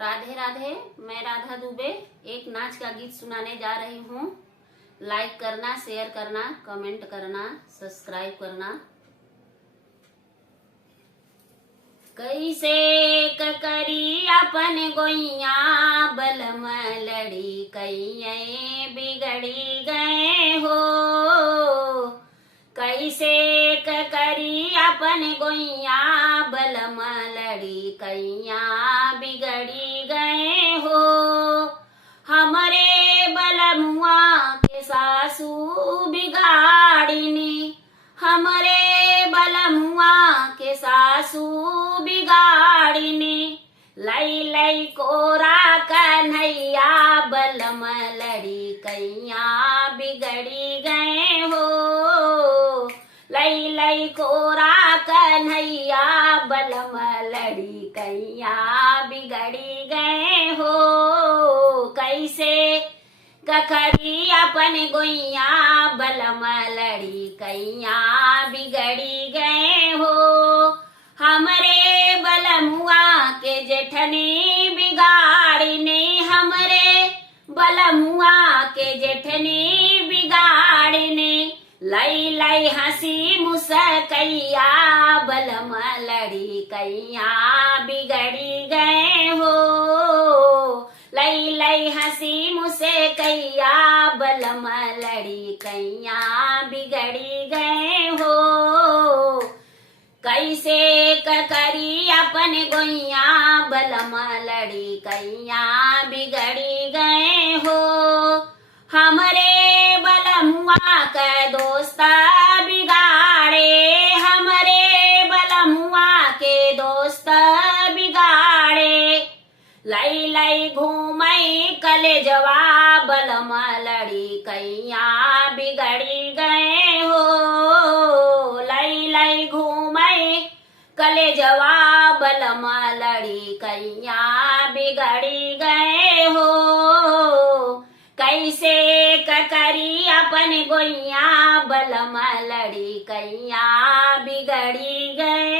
राधे राधे। मैं राधा दुबे एक नाच का गीत सुनाने जा रही हूँ। लाइक करना, शेयर करना, कमेंट करना, सब्सक्राइब करना। कैसे करी अपन गोइया बलम लड़ी कैये बिगड़ी गए हो। कैसे करी अपन गोइया बलम लड़ी कैया बिगड़ी गए हो। हमरे बलमुआ के सासू बिगाड़िनी, हमरे बलमुआ के सासू बिगाड़िनी। लई लई कोरा कन्हैया बलम लड़ी कैया बिगड़ी गए हो। लई लई कोरा कन्हैया बलम लड़ी कैया बिगड़ी गए हो। कैसे कखरी अपन गोइया बलम लड़ी कैया बिगड़ी गए हो। हमरे बलमुआ के जेठनी बिगाड़िने, हमरे बलमुआ के जेठनी बिगाड़िने। लई लई हंसी मुसकैया बलम लड़ी कैया बिगड़ी गए हो। लई लई हंसी मुसकैया बलम लड़ी कैया बिगड़ी गए हो। कैसे करी अपन गोइया बलम लड़ी कैया बिगड़ी गए हो। हमरे बलमुआ के दोस्त बिगाड़े, हमरे बलमुआ के दोस्त बिगाड़े। लई लई घूमई कलेजवा बलम लड़ी कैया बिगड़ी गए हो। लई लई घूमई कलेजवा बलम लड़ी कैया बिगड़ी गए हो। कैसे करी अपन गोइया बलम लड़ी कैया बिगड़ी गए